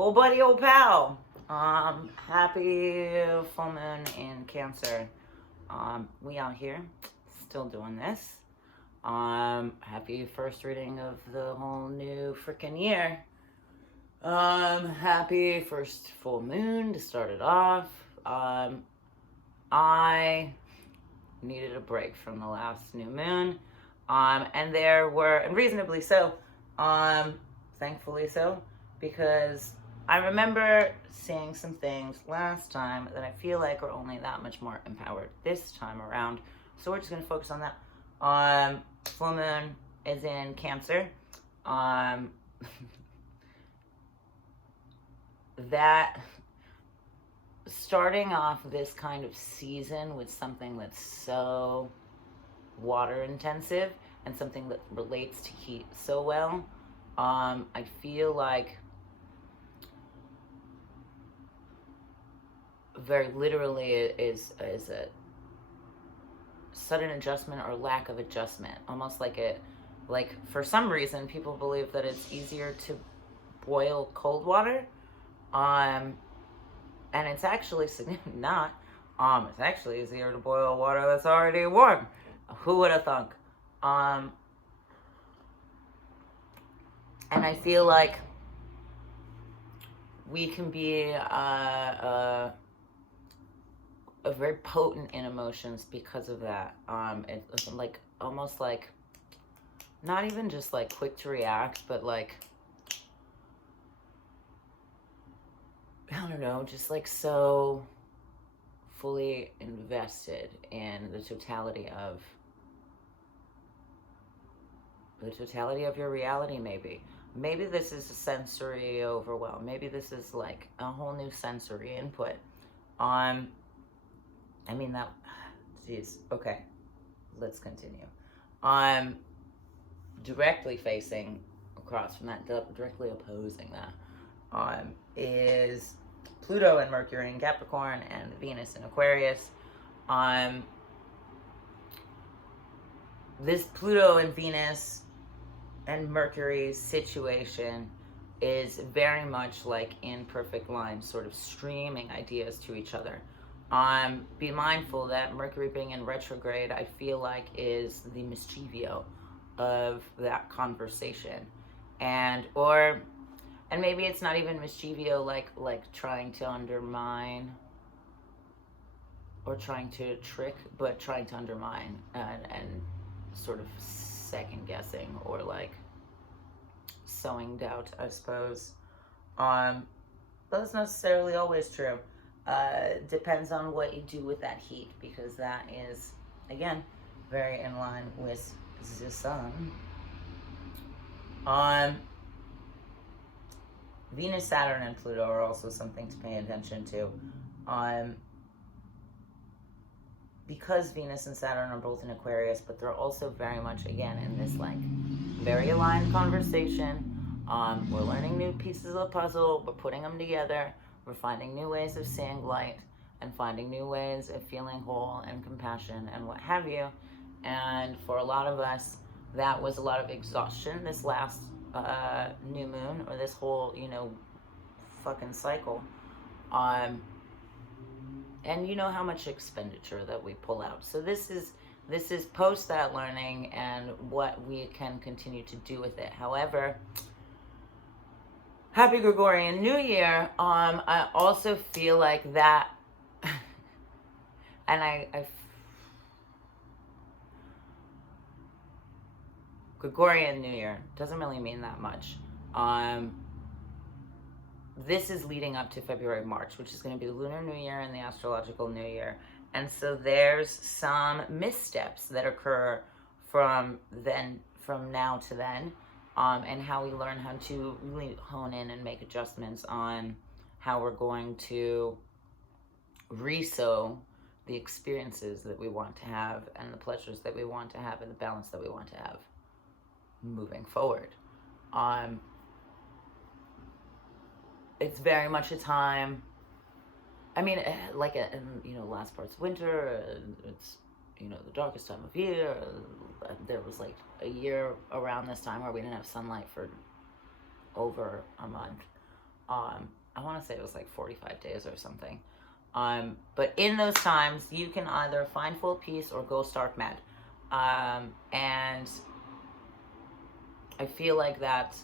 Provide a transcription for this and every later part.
Old buddy, old pal. Happy full moon in Cancer. We out here, still doing this. Happy first reading of the whole new freaking year. Happy first full moon to start it off. I needed a break from the last new moon. And reasonably so, thankfully so, because I remember seeing some things last time that I feel like are only that much more empowered this time around. So we're just going to focus on that. Full moon is in Cancer. That starting off this kind of season with something that's so water intensive and something that relates to heat so well, I feel like very literally is a sudden adjustment or lack of adjustment, almost like for some reason people believe that it's easier to boil cold water, and it's actually not. It's actually easier to boil water that's already warm. Who would have thunk? And I feel like we can be very potent in emotions because of that. It's like almost like not even just like quick to react, but like I don't know, just like so fully invested in the totality of your reality. Maybe this is a sensory overwhelm. Maybe this is like a whole new sensory input. Okay, let's continue. Directly facing across from that, directly opposing that, is Pluto and Mercury in Capricorn and Venus in Aquarius. This Pluto and Venus and Mercury situation is very much like in perfect line, sort of streaming ideas to each other. Be mindful that Mercury being in retrograde, I feel like, is the mischievio of that conversation. And maybe it's not even mischievio like trying to undermine or trying to trick, but trying to undermine and sort of second guessing or like sowing doubt, I suppose. That's not necessarily always true. Depends on what you do with that heat, because that is, again, very in line with the sun. Venus, Saturn, and Pluto are also something to pay attention to. Because Venus and Saturn are both in Aquarius, but they're also very much, again, in this like very aligned conversation. We're learning new pieces of the puzzle, we're putting them together, we're finding new ways of seeing light and finding new ways of feeling whole and compassion and what have you. And for a lot of us, that was a lot of exhaustion this last new moon, or this whole, fucking cycle. And you know how much expenditure that we pull out. So this is post that learning and what we can continue to do with it. However, happy Gregorian New Year. I also feel like that, and Gregorian New Year doesn't really mean that much. This is leading up to February, March, which is going to be the Lunar New Year and the Astrological New Year. And so there's some missteps that occur from now to then, and how we learn how to really hone in and make adjustments on how we're going to resow the experiences that we want to have and the pleasures that we want to have and the balance that we want to have moving forward. It's very much a time, last part's winter, it's, the darkest time of year. There was like a year around this time where we didn't have sunlight for over a month. I want to say it was like 45 days or something. But in those times, you can either find full peace or go stark mad. And I feel like that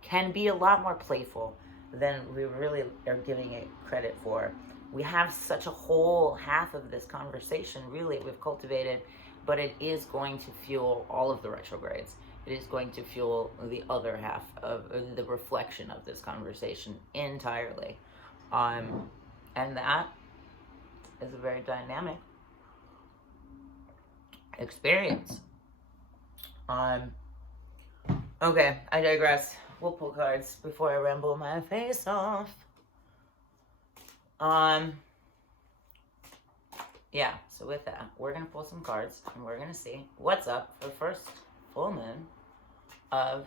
can be a lot more playful than we really are giving it credit for. We have such a whole half of this conversation, really, we've cultivated, but it is going to fuel all of the retrogrades. It is going to fuel the other half of the reflection of this conversation entirely. And that is a very dynamic experience. Okay, I digress. We'll pull cards before I ramble my face off. Yeah, so with that, we're going to pull some cards and we're going to see what's up for the first full moon of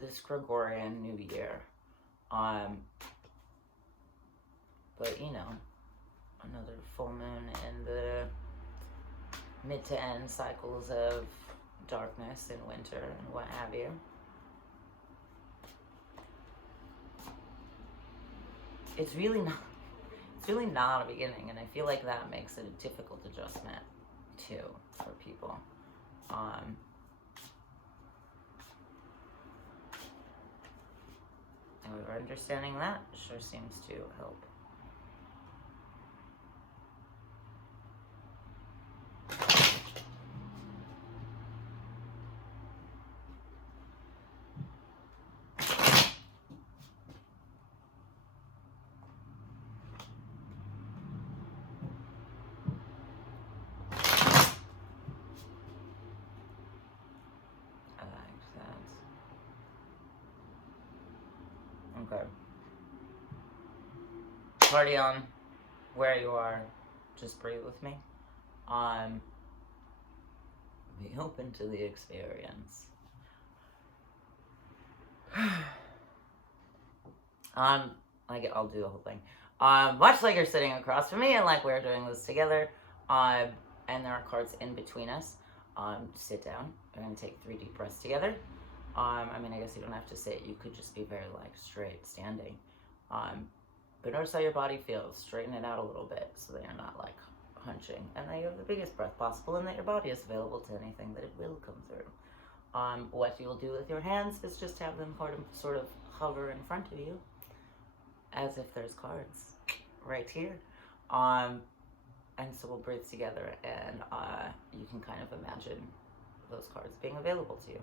this Gregorian New Year. But you know, another full moon in the mid to end cycles of darkness and winter and what have you. It's really not a beginning, and I feel like that makes it a difficult adjustment too for people. However, understanding that sure seems to help. Okay. Party on where you are. Just breathe with me. Be open to the experience. I'll do the whole thing. Much like you're sitting across from me and like we're doing this together, and there are cards in between us. Sit down. We're gonna take 3 deep breaths together. I guess you don't have to sit. You could just be very straight standing. But notice how your body feels. Straighten it out a little bit so that you're not hunching, and that you have the biggest breath possible, and that your body is available to anything that it will come through. What you'll do with your hands is just have them sort of hover in front of you, as if there's cards right here. And so we'll breathe together, and you can kind of imagine those cards being available to you.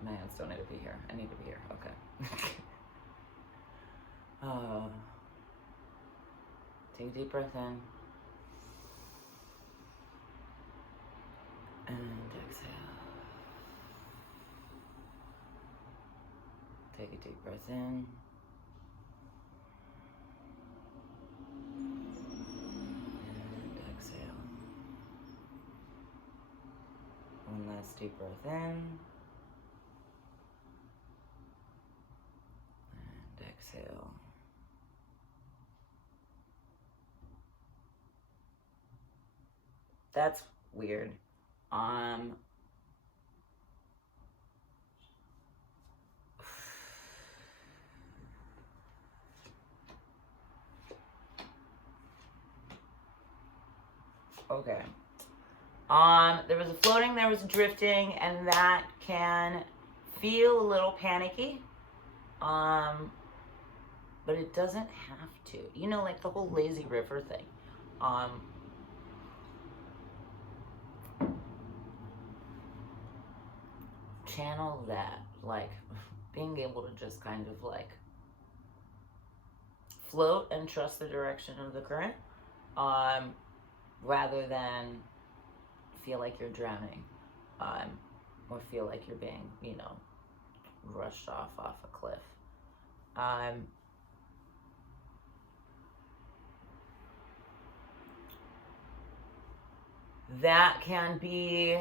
My hands don't need to be here. I need to be here. Okay. Take a deep breath in. And exhale. Take a deep breath in. And exhale. One last deep breath in. Exhale. That's weird. Okay. There was a floating, there was a drifting, and that can feel a little panicky. But it doesn't have to. You know, like the whole lazy river thing. Channel that, being able to just kind of float and trust the direction of the current, rather than feel like you're drowning, or feel like you're being, rushed off a cliff. That can be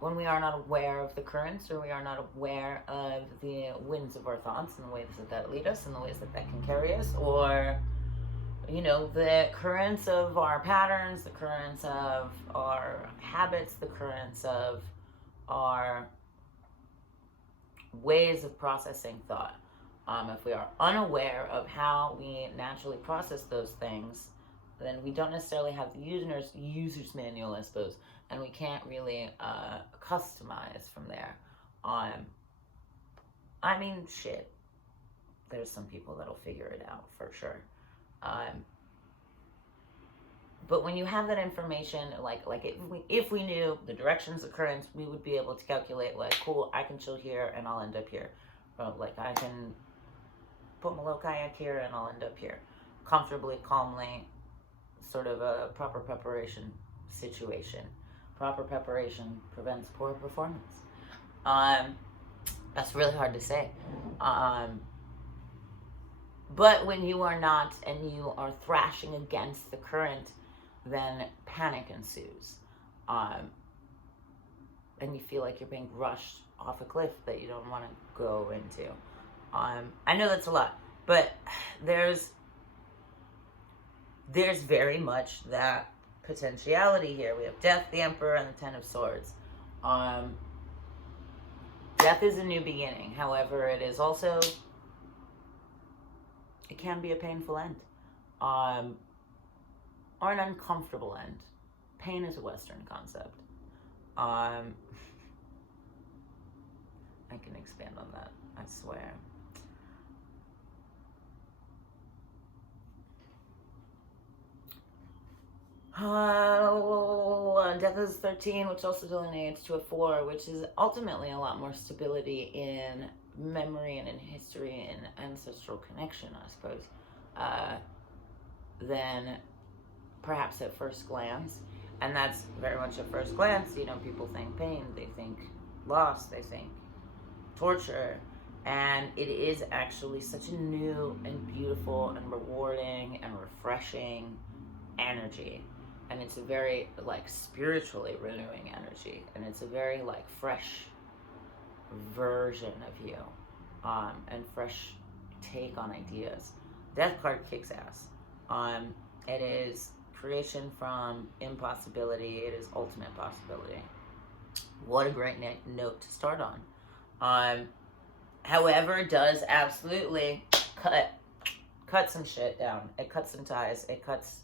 when we are not aware of the currents, or we are not aware of the winds of our thoughts and the ways that lead us and the ways that can carry us, or the currents of our patterns, the currents of our habits, the currents of are ways of processing thought. If we are unaware of how we naturally process those things, then we don't necessarily have the user's manual, I suppose, and we can't really customize from there. I mean, shit. There's some people that'll figure it out for sure. But when you have that information, like if we knew the directions of currents, we would be able to calculate, like, cool, I can chill here and I'll end up here. Or, like, I can put my little kayak here and I'll end up here. Comfortably, calmly, sort of a proper preparation situation. Proper preparation prevents poor performance. That's really hard to say. But when you are not and you are thrashing against the current, then panic ensues. And you feel like you're being rushed off a cliff that you don't want to go into. I know that's a lot, but there's very much that potentiality here. We have Death, the Emperor, and the Ten of Swords. Death is a new beginning. However, it is also, it can be a painful end. Or an uncomfortable end. Pain is a Western concept. I can expand on that, I swear. Death is 13, which also delineates to a 4, which is ultimately a lot more stability in memory and in history and ancestral connection, I suppose, than perhaps at first glance. And that's very much at first glance. You know, people think pain, they think loss, they think torture, and it is actually such a new and beautiful and rewarding and refreshing energy. And it's a very, like, spiritually renewing energy, and it's a very, like, fresh version of you, and fresh take on ideas. Death card kicks ass. It is creation from impossibility. It is ultimate possibility. What a great note to start on. However, it does absolutely cut some shit down. It cuts some ties. It cuts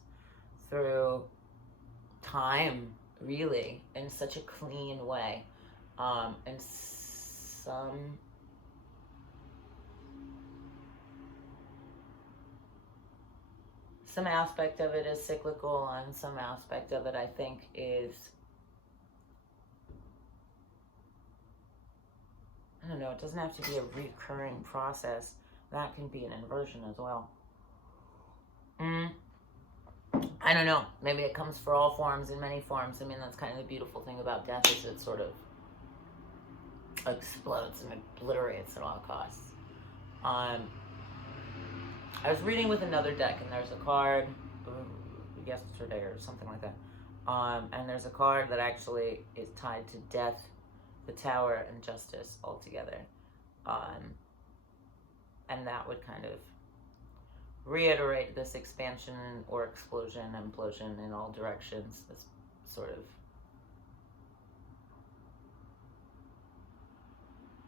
through time, really, in such a clean way. And some aspect of it is cyclical, and some aspect of it, I think, is, I don't know, it doesn't have to be a recurring process. That can be an inversion as well. I don't know. Maybe it comes for all forms, in many forms. I mean, that's kind of the beautiful thing about death, is it sort of explodes and obliterates at all costs. I was reading with another deck, and there's a card yesterday or something like that. And there's a card that actually is tied to death, the Tower, and justice all together. And that would kind of reiterate this expansion or explosion, implosion in all directions, this sort of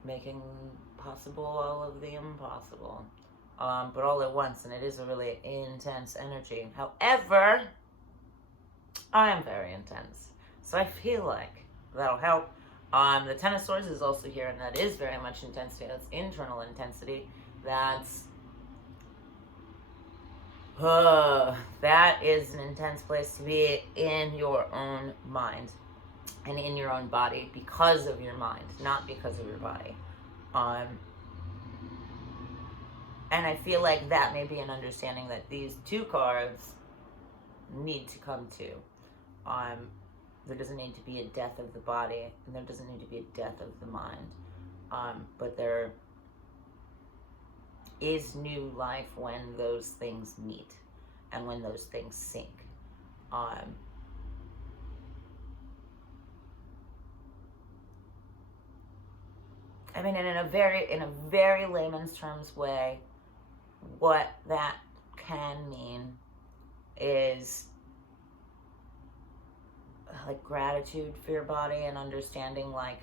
making possible all of the impossible, but all at once, and it is a really intense energy. However, I am very intense, so I feel like that'll help. The Ten of Swords is also here, and that is very much intensity. That's internal intensity. That is an intense place to be in your own mind and in your own body, because of your mind, not because of your body. And I feel like that may be an understanding that these two cards need to come to. There doesn't need to be a death of the body, and there doesn't need to be a death of the mind. But there is new life when those things meet and when those things sync. I mean, in a very layman's terms way, what that can mean is like gratitude for your body, and understanding, like,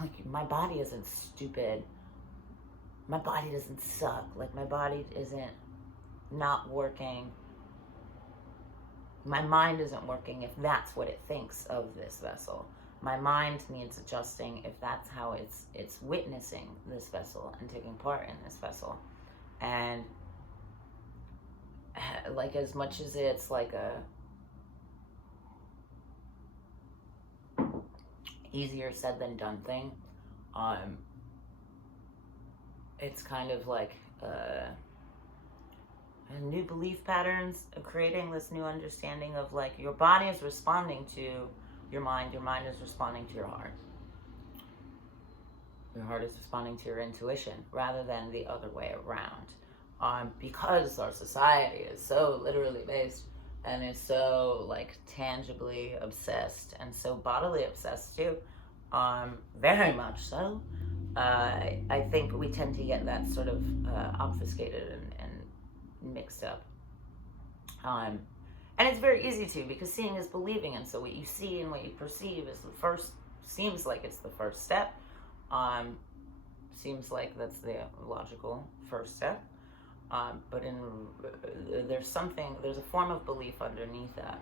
like, my body isn't stupid. My body doesn't suck. Like, my body isn't not working. My mind isn't working if that's what it thinks of this vessel. My mind needs adjusting if that's how it's witnessing this vessel and taking part in this vessel. And like, as much as it's like a easier said than done thing, it's kind of like new belief patterns, creating this new understanding of like, your body is responding to your mind is responding to your heart is responding to your intuition, rather than the other way around. Because our society is so literally based and is so like tangibly obsessed and so bodily obsessed too, very much so. I think we tend to get that sort of obfuscated and mixed up. And it's very easy to, because seeing is believing, and so what you see and what you perceive is seems like it's the first step. Seems like that's the logical first step. But there's a form of belief underneath that.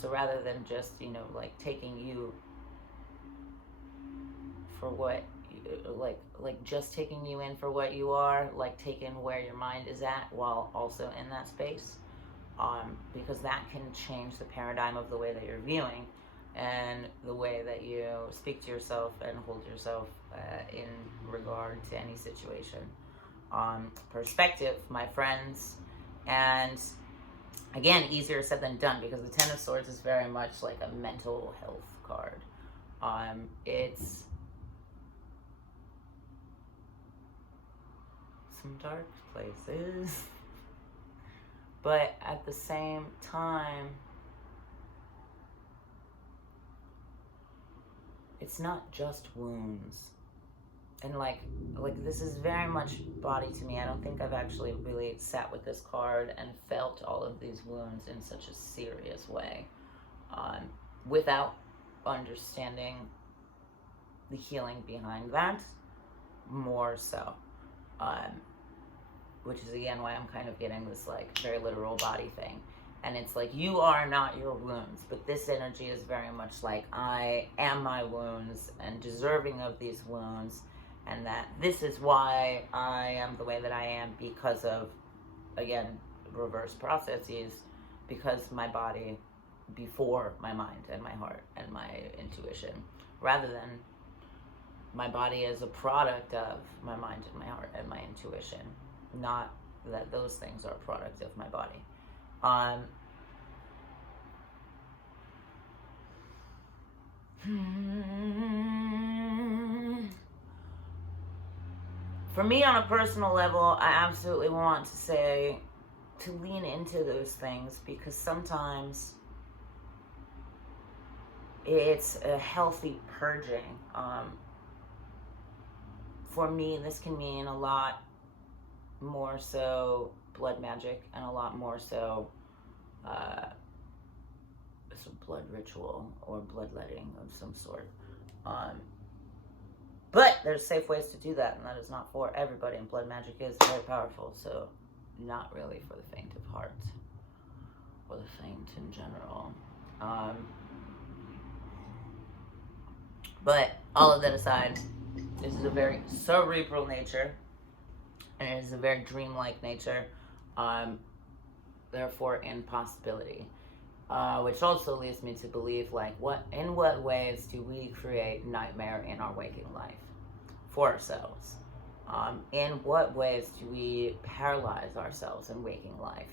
So rather than just, like taking you for what, like just taking you in for what you are, like taking where your mind is at while also in that space, because that can change the paradigm of the way that you're viewing and the way that you speak to yourself and hold yourself in regard to any situation. Perspective, my friends. And again, easier said than done, because the Ten of Swords is very much like a mental health card. It's some dark places, but at the same time, it's not just wounds. And like this is very much body to me. I don't think I've actually really sat with this card and felt all of these wounds in such a serious way, without understanding the healing behind that more so, which is again why I'm kind of getting this like very literal body thing. And it's like, you are not your wounds, but this energy is very much like, I am my wounds and deserving of these wounds, and that this is why I am the way that I am, because of, again, reverse processes, because my body before my mind and my heart and my intuition, rather than my body as a product of my mind and my heart and my intuition, not that those things are a product of my body. For me, on a personal level, I absolutely want to say to lean into those things, because sometimes it's a healthy purging. For me, this can mean a lot more so blood magic, and a lot more so some blood ritual or bloodletting of some sort. But there's safe ways to do that, and that is not for everybody, and blood magic is very powerful, so not really for the faint of heart or the faint in general. But all of that aside, this is a very cerebral nature, and it is a very dreamlike nature, therefore impossibility, which also leads me to believe, like, in what ways do we create nightmare in our waking life for ourselves? In what ways do we paralyze ourselves in waking life,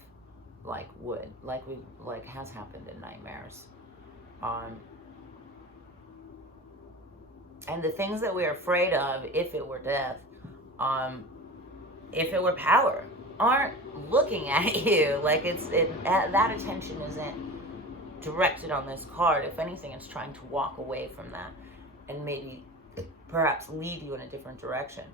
like has happened in nightmares? And the things that we're afraid of, if it were death, if it were power, aren't looking at you. Like, that attention isn't directed on this card. If anything, it's trying to walk away from that and maybe perhaps lead you in a different direction,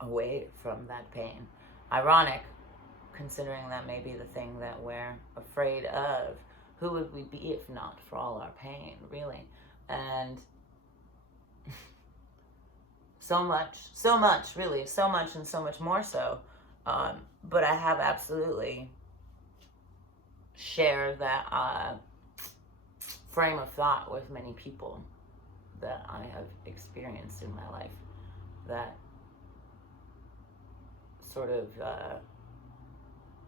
away from that pain. Ironic, considering that may be the thing that we're afraid of. Who would we be if not for all our pain, really? And so much, really, so much and so much more so. But I have absolutely shared that frame of thought with many people that I have experienced in my life. That sort of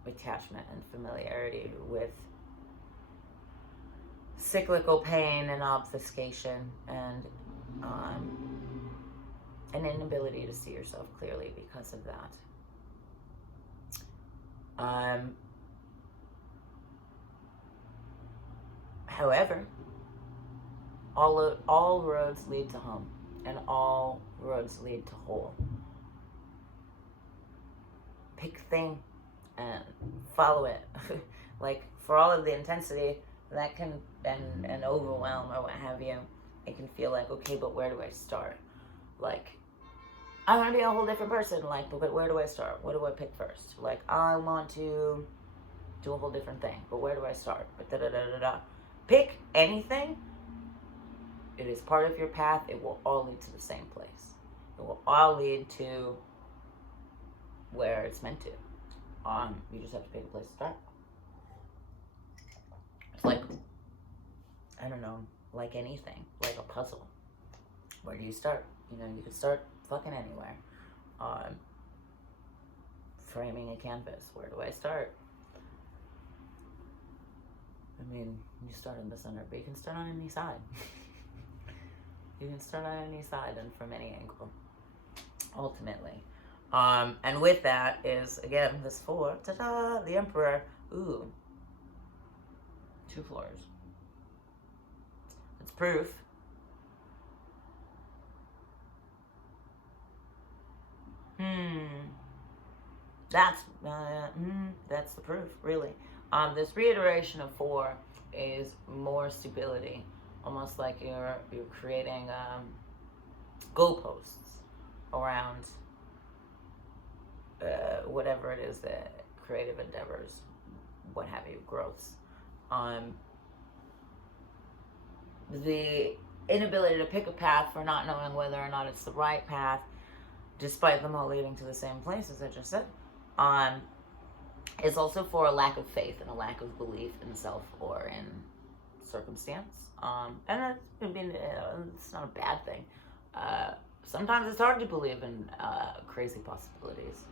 attachment and familiarity with cyclical pain and obfuscation, and an inability to see yourself clearly because of that. However, all roads lead to home, and all roads lead to whole. Pick a thing and follow it. Like, for all of the intensity that can and overwhelm or what have you, it can feel like, okay, but where do I start? Like, I want to be a whole different person. Like, but where do I start? What do I pick first? Like, I want to do a whole different thing, but where do I start? But da-da-da-da-da. Pick anything. It is part of your path. It will all lead to the same place. It will all lead to where it's meant to. You just have to pick a place to start. It's like, I don't know, like anything, like a puzzle. Where do you start? You know, you could start fucking anywhere. Framing a canvas, where do I start? I mean, you start in the center, but you can start on any side. You can start on any side and from any angle, ultimately. And with that is, again, this 4, ta-da, the Emperor. Ooh, 2 floors. It's proof. That's the proof, really. This reiteration of 4 is more stability, almost like you're creating goalposts around whatever it is, that creative endeavors, what have you, growths. The inability to pick a path for not knowing whether or not it's the right path, despite them all leading to the same place, as I just said, is also for a lack of faith and a lack of belief in self or in circumstance. And I mean, it's not a bad thing. Sometimes it's hard to believe in crazy possibilities.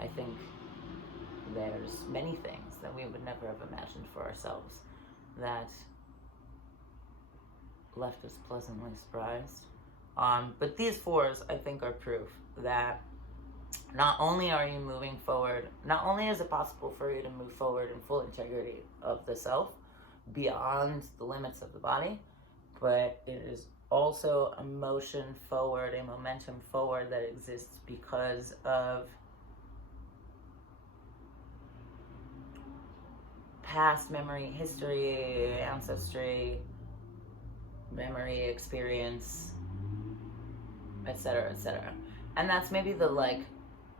I think there's many things that we would never have imagined for ourselves that left us pleasantly surprised. But these 4s, I think, are proof that not only are you moving forward, not only is it possible for you to move forward in full integrity of the self, beyond the limits of the body, but it is also a motion forward, a momentum forward that exists because of past memory, history, ancestry, memory, experience, etc., etc. And that's maybe the, like,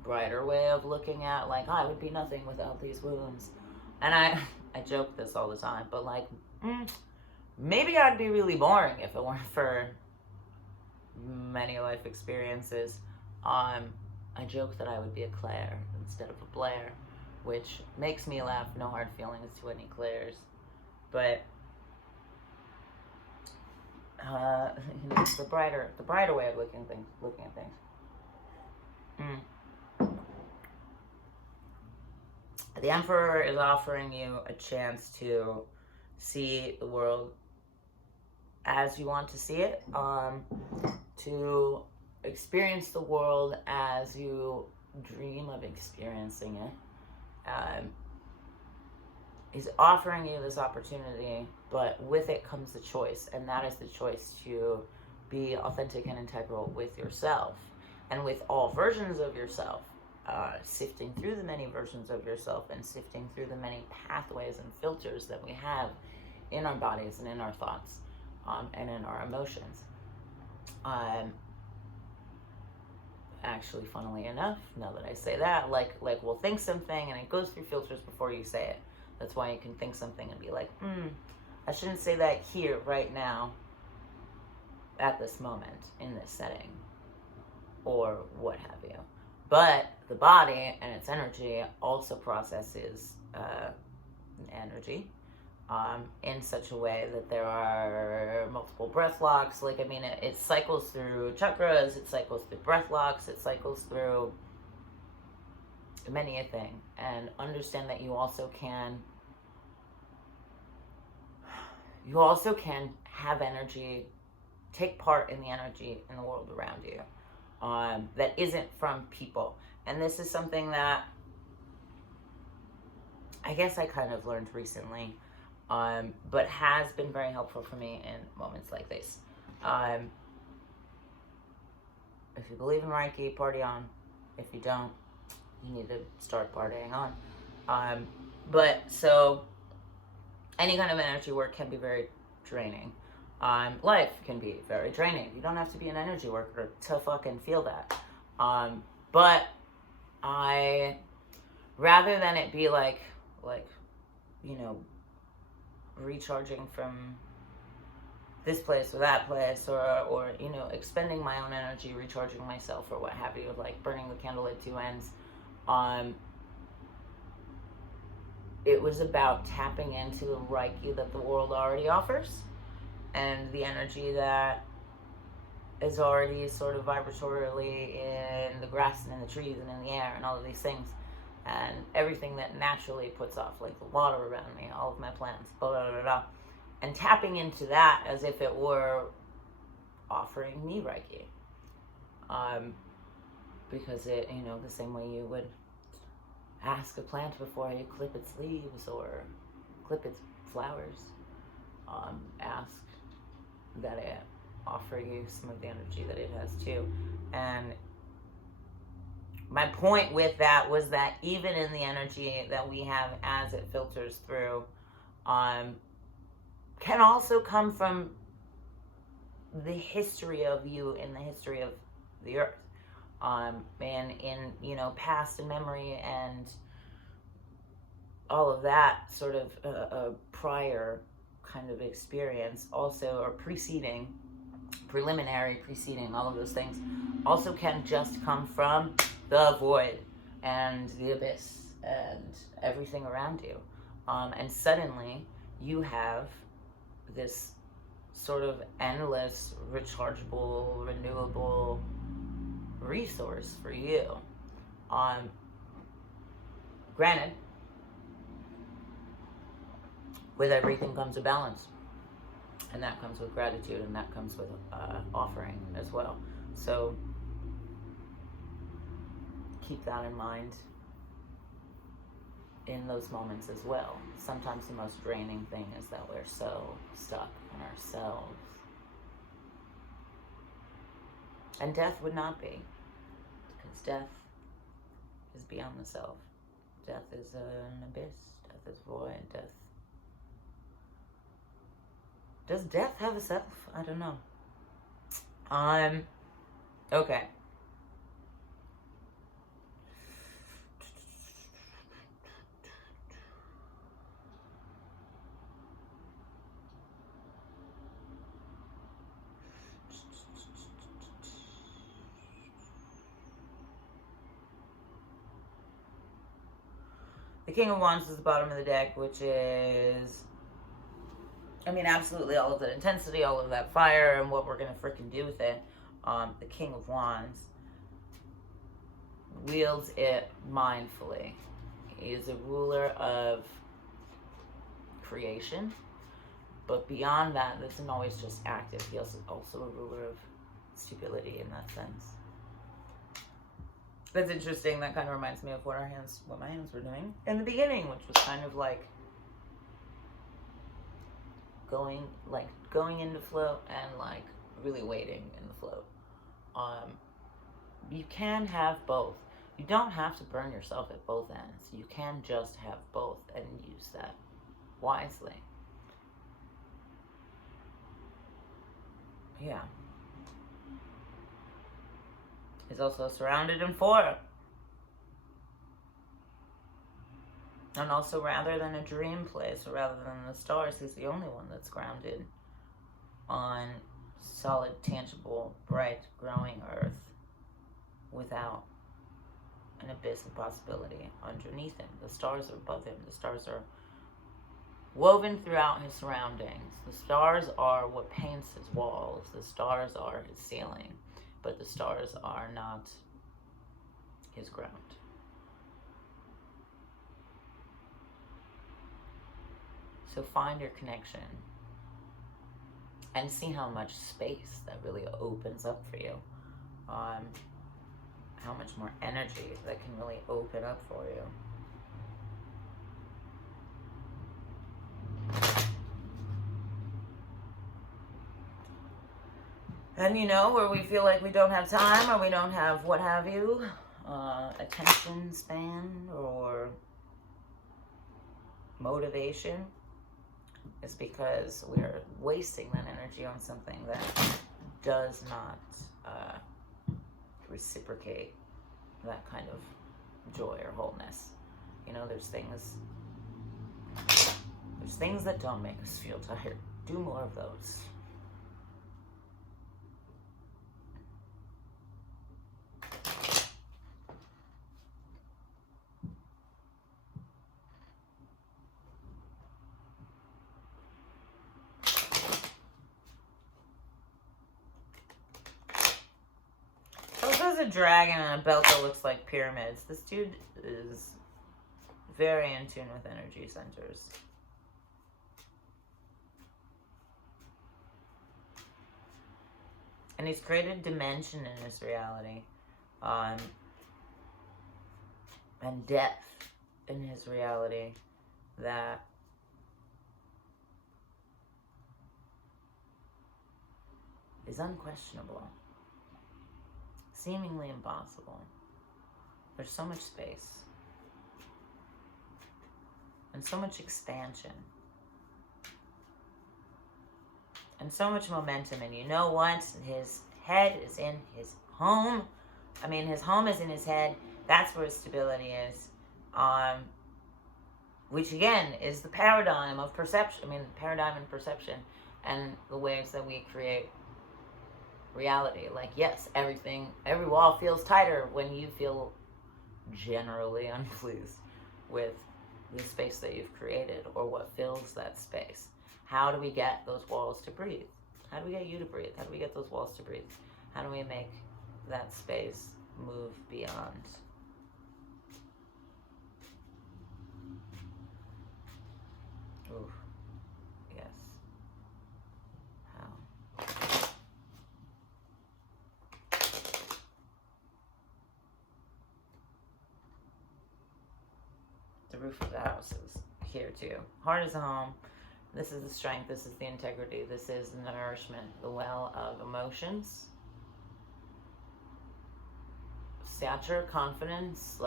brighter way of looking at, like, I would be nothing without these wounds. And I joke this all the time, but, like, maybe I'd be really boring if it weren't for many life experiences. I joke that I would be a Claire instead of a Blair, which makes me laugh. No hard feelings to any Claires, but it's the brighter way of looking at things. The Emperor is offering you a chance to see the world as you want to see it, to experience the world as you dream of experiencing it. He's offering you this opportunity, but with it comes the choice, and that is the choice to be authentic and integral with yourself and with all versions of yourself, sifting through the many versions of yourself and sifting through the many pathways and filters that we have in our bodies and in our thoughts, and in our emotions. Actually, funnily enough, now that I say that, like we'll think something and it goes through filters before you say it. That's why you can think something and be like, I shouldn't say that here right now. at this moment in this setting or what have you. But the body and its energy also processes energy in such a way that there are multiple breath locks. Like, I mean, it cycles through chakras, it cycles through breath locks, it cycles through many a thing. And understand that you also can have energy, take part in the energy in the world around you that isn't from people. And this is something that I guess I kind of learned recently, but has been very helpful for me in moments like this. If you believe in Reiki, party on. If you don't, you need to start partying on. But so any kind of energy work can be very draining. Life can be very draining. You don't have to be an energy worker to fucking feel that. But rather than it be like, you know, recharging from this place or that place, or you know, expending my own energy, recharging myself or what have you, like burning the candle at two ends, it was about tapping into the Reiki that the world already offers and the energy that is already sort of vibratorily in the grass and in the trees and in the air and all of these things, and everything that naturally puts off, like the water around me, all of my plants, blah, blah, blah, blah. And tapping into that as if it were offering me Reiki. Because it, you know, the same way you would ask a plant before you clip its leaves or clip its flowers, ask that it offer you some of the energy that it has too. And my point with that was that even in the energy that we have as it filters through, can also come from the history of you and the history of the earth. And in, you know, past and memory and all of that sort of a prior kind of experience also, or preliminary preceding, all of those things also can just come from the void and the abyss and everything around you. And suddenly you have this sort of endless, rechargeable, renewable resource for you. Granted, with everything comes a balance, and that comes with gratitude, and that comes with offering as well. So keep that in mind in those moments as well. Sometimes the most draining thing is that we're so stuck in ourselves. And death would not be, because death is beyond the self. Death is an abyss. Death is void. Does death have a self? I don't know. Okay. The King of Wands is the bottom of the deck, which is, I mean, absolutely all of that intensity, all of that fire, and what we're going to freaking do with it. The King of Wands wields it mindfully. He is a ruler of creation, but beyond that, this isn't always just active. He also a ruler of stability in that sense. That's interesting. That kind of reminds me of what my hands were doing in the beginning, which was kind of like going into flow and like really waiting in the flow. You can have both. You don't have to burn yourself at both ends. You can just have both and use that wisely. Yeah. He's also surrounded in 4. And also, rather than a dream place, or rather than the stars, he's the only one that's grounded on solid, tangible, bright, growing earth without an abyss of possibility underneath him. The stars are above him. The stars are woven throughout his surroundings. The stars are what paints his walls. The stars are his ceiling. But the stars are not his ground. So find your connection and see how much space that really opens up for you. How much more energy that can really open up for you. And you know, where we feel like we don't have time or we don't have what have you, attention span or motivation, is because we're wasting that energy on something that does not reciprocate that kind of joy or wholeness. You know, there's things that don't make us feel tired. Do more of those. There's a dragon and a belt that looks like pyramids. This dude is very in tune with energy centers. And he's created dimension in his reality. And depth in his reality that is unquestionable. Seemingly impossible. There's so much space. And so much expansion. And so much momentum. And you know what? His head is in his home. I mean, his home is in his head. That's where his stability is. Which again is the paradigm of perception. I mean, the paradigm in perception and the ways that we create reality. Like, yes, every wall feels tighter when you feel generally unpleased with the space that you've created or what fills that space. How do we get those walls to breathe? How do we get you to breathe? How do we get those walls to breathe? How do we make that space move beyond? Ooh, yes. How? The roof of the house is here too. Heart is a home. This is the strength. This is the integrity. This is the nourishment, the well of emotions. Stature, confidence,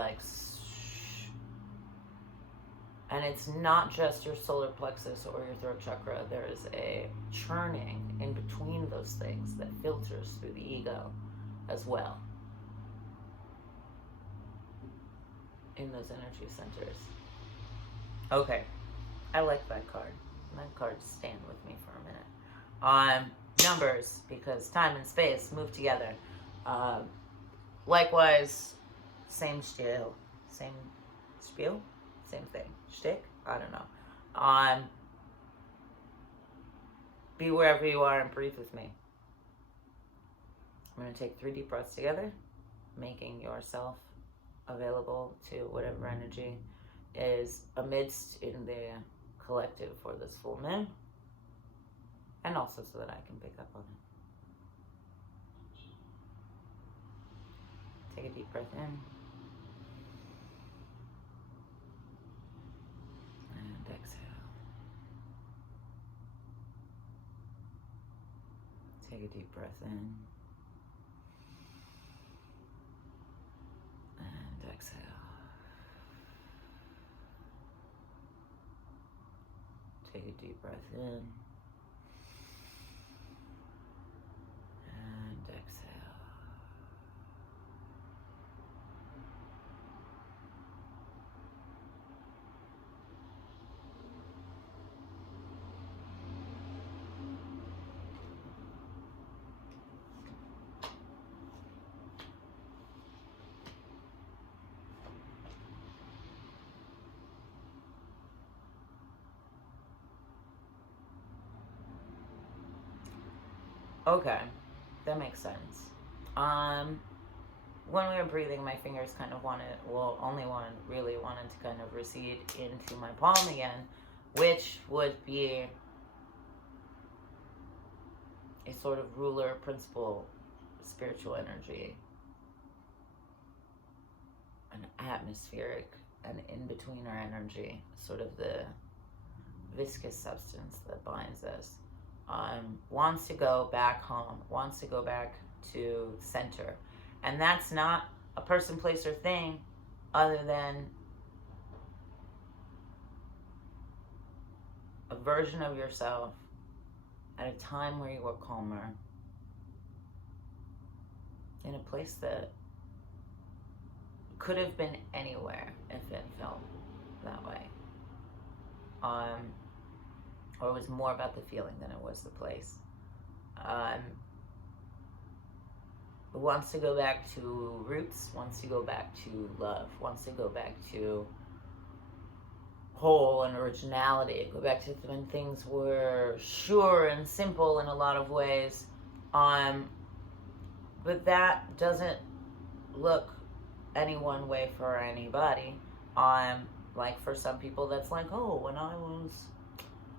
and it's not just your solar plexus or your throat chakra. There is a churning in between those things that filters through the ego as well in those energy centers. Okay, I like that card. That card stand with me for a minute. Numbers, because time and space move together. Likewise, same spiel, same thing. Shtick? I don't know. Be wherever you are and breathe with me. I'm going to take 3 deep breaths together, making yourself available to whatever energy is amidst in the collective for this full moon, and also so that I can pick up on it. Take a deep breath in and exhale. Take a deep breath in and exhale. Take a deep breath in and exhale. Okay, that makes sense. Um, when we were breathing, my fingers kind of really wanted to kind of recede into my palm again, which would be a sort of ruler, principle, spiritual energy, an atmospheric, an in-betweener energy, sort of the viscous substance that binds us. Wants to go back home, wants to go back to center. And that's not a person, place, or thing other than a version of yourself at a time where you were calmer, in a place that could have been anywhere if it felt that way. Or it was more about the feeling than it was the place. Wants to go back to roots, wants to go back to love, wants to go back to whole and originality, go back to when things were sure and simple in a lot of ways. But that doesn't look any one way for anybody. Like for some people that's like, oh, when I was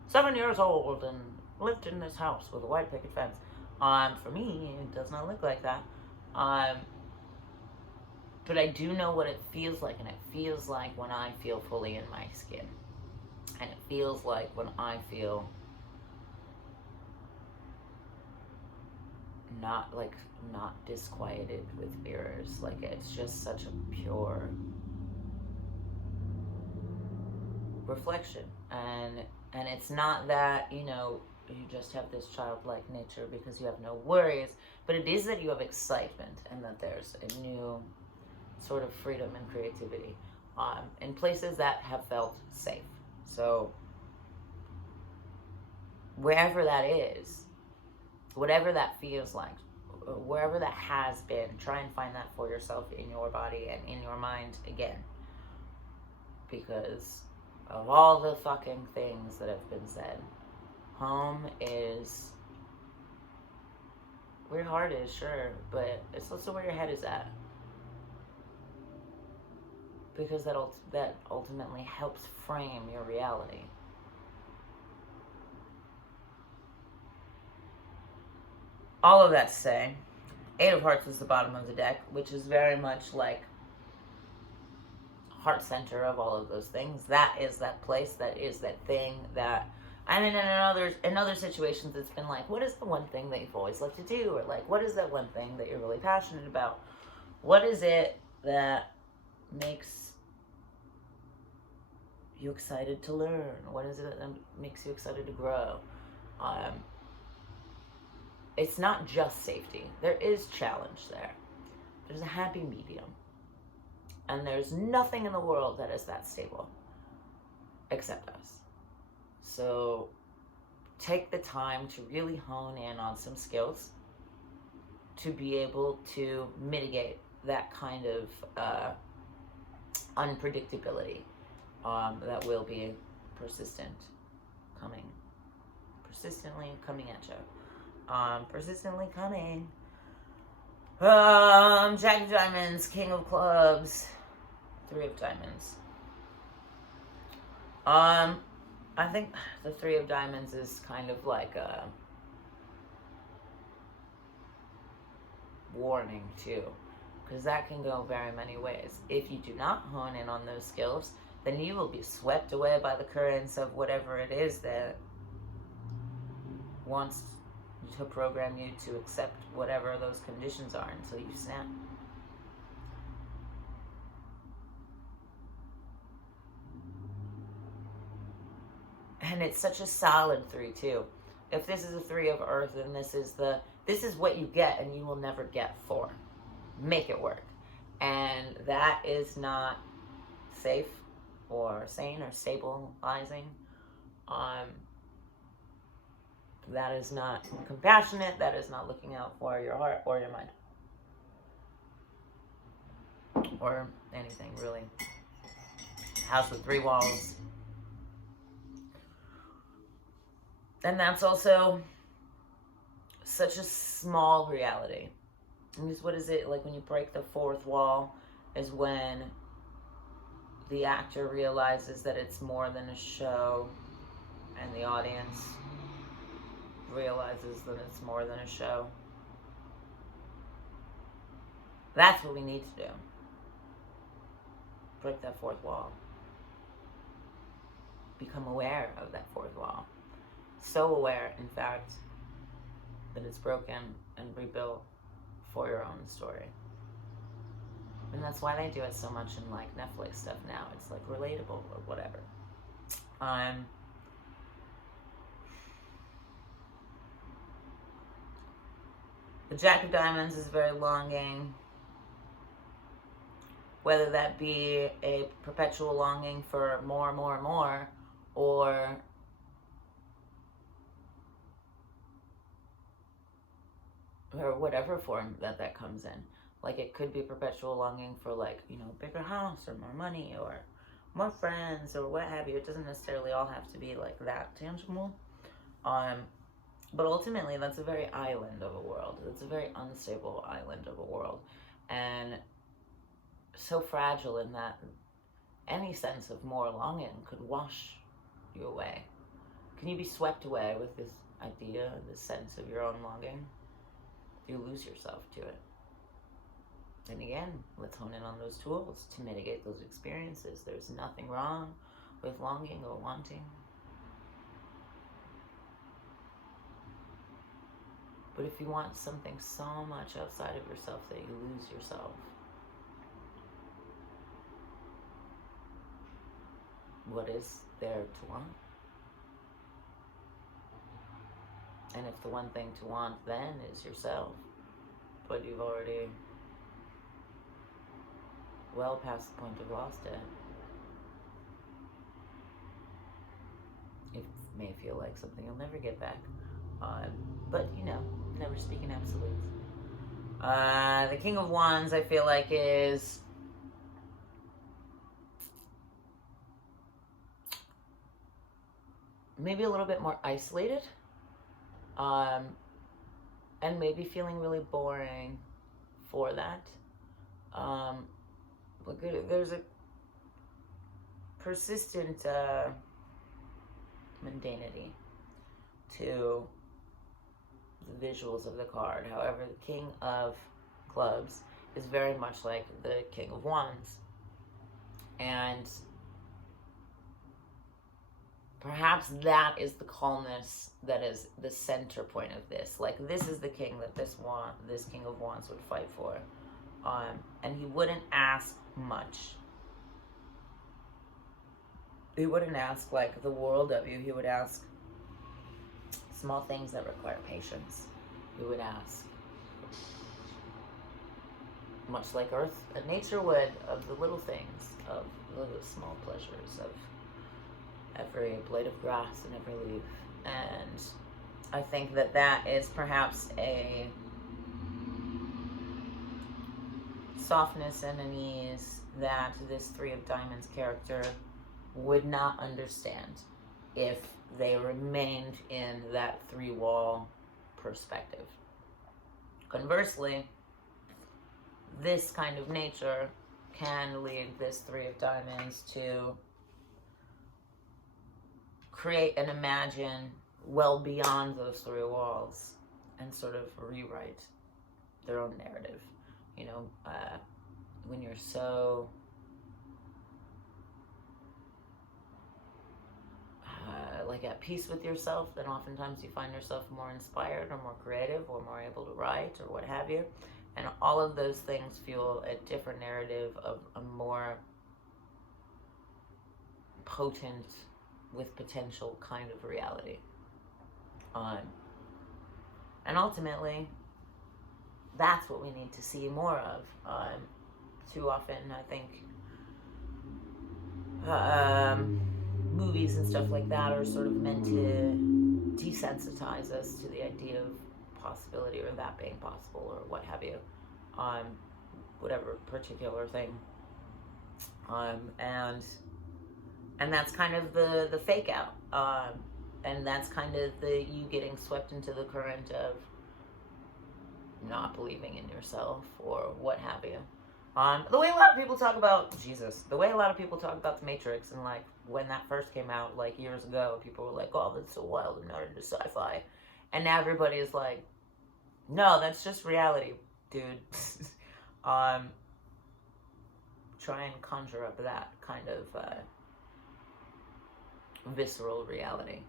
7 years old and lived in this house with a white picket fence. For me, it does not look like that. But I do know what it feels like, and it feels like when I feel fully in my skin. And it feels like when I feel not disquieted with mirrors. Like it's just such a pure reflection. And it's not that, you just have this childlike nature because you have no worries, but it is that you have excitement and that there's a new sort of freedom and creativity in places that have felt safe. So wherever that is, whatever that feels like, wherever that has been, try and find that for yourself in your body and in your mind again. Because of all the fucking things that have been said, home is where your heart is, sure, but it's also where your head is at. Because that ultimately helps frame your reality. All of that to say, 8 of Hearts is the bottom of the deck, which is very much like heart center of all of those things. That is that place, that is that thing that, I mean, in other situations, it's been like, what is the one thing that you've always loved to do? Or like, what is that one thing that you're really passionate about? What is it that makes you excited to learn? What is it that makes you excited to grow? It's not just safety. There is challenge there. There's a happy medium. And there's nothing in the world that is that stable except us. So take the time to really hone in on some skills to be able to mitigate that kind of unpredictability that will be persistently coming at you. Persistently coming. Jack of Diamonds, King of Clubs, 3 of Diamonds. I think the 3 of Diamonds is kind of like a warning too, because that can go very many ways. If you do not hone in on those skills, then you will be swept away by the currents of whatever it is that wants to program you to accept whatever those conditions are until you snap. And it's such a solid 3 too. If this is a 3 of Earth, then this is what you get, and you will never get 4. Make it work. And that is not safe or sane or stabilizing. That is not compassionate. That is not looking out for your heart or your mind. Or anything, really. House with 3 walls. And that's also such a small reality. And what is it like when you break the fourth wall? Is when the actor realizes that it's more than a show, and the audience realizes that it's more than a show. That's what we need to do. Break that fourth wall. Become aware of that fourth wall. So aware, in fact, that it's broken and rebuilt for your own story. And that's why they do it so much in like Netflix stuff now. It's like relatable or whatever. The Jack of Diamonds is very longing. Whether that be a perpetual longing for more, or whatever form that comes in. Like it could be perpetual longing for like, you know, bigger house or more money or more friends or what have you. It doesn't necessarily all have to be like that tangible. But ultimately that's a very island of a world. It's a very unstable island of a world. And so fragile in that any sense of more longing could wash you away. Can you be swept away with this idea, this sense of your own longing? You lose yourself to it. And again, let's hone in on those tools to mitigate those experiences. There's nothing wrong with longing or wanting. But if you want something so much outside of yourself that you lose yourself, what is there to want? And if the one thing to want then is yourself, but you've already well past the point of lost it, it may feel like something you'll never get back. But you know, never speak in absolutes. The King of Wands, I feel like, is maybe a little bit more isolated, and maybe feeling really boring for that. There's a persistent mundanity to the visuals of the card. However, the King of Clubs is very much like the King of Wands. And perhaps that is the calmness that is the center point of this. Like, this is the king that this King of Wands would fight for. And he wouldn't ask much. He wouldn't ask, like, the world of you. He would ask small things that require patience. He would ask, much like Earth and nature would, of the little things, of the small pleasures, of every blade of grass and every leaf. And I think that that is perhaps a softness and an ease that this Three of Diamonds character would not understand if they remained in that three-wall perspective. Conversely, this kind of nature can lead this Three of Diamonds to create and imagine well beyond those three walls and sort of rewrite their own narrative. You know, when you're so like at peace with yourself, then oftentimes you find yourself more inspired or more creative or more able to write or what have you. And all of those things fuel a different narrative of a more potent, with potential kind of reality. And ultimately, that's what we need to see more of. Too often, I think, movies and stuff like that are sort of meant to desensitize us to the idea of possibility or that being possible or what have you, whatever particular thing. And that's kind of the fake out. And that's kind of the you getting swept into the current of not believing in yourself or what have you. The way a lot of people talk about Jesus, the way a lot of people talk about the Matrix, and like when that first came out like years ago, people were like, "Oh, that's so wild, I'm not into sci-fi," and now everybody is like, "No, that's just reality, dude." Try and conjure up that kind of visceral reality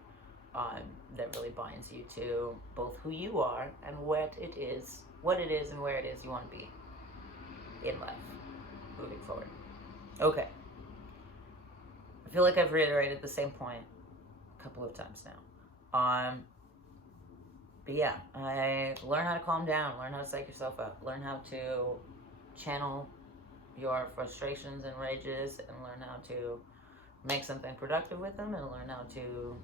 that really binds you to both who you are and what it is, and where it is you want to be in life moving forward. Okay. I feel like I've reiterated the same point a couple of times now. But yeah, learn how to calm down, learn how to psych yourself up, learn how to channel your frustrations and rages, and learn how to make something productive with them, and learn how to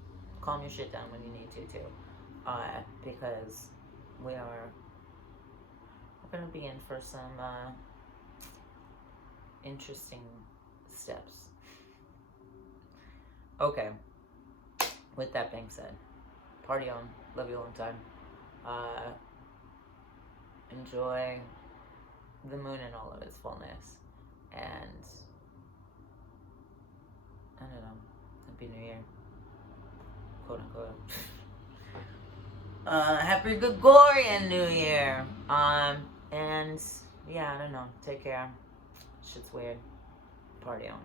calm your shit down when you need to too. Because we're going to be in for some interesting steps. Okay. With that being said, party on. Love you a long time. Enjoy the moon in all of its fullness. And I don't know. Happy New Year. Quote unquote. Happy Gregorian New Year. And yeah, I don't know. Take care. Shit's weird. Party on.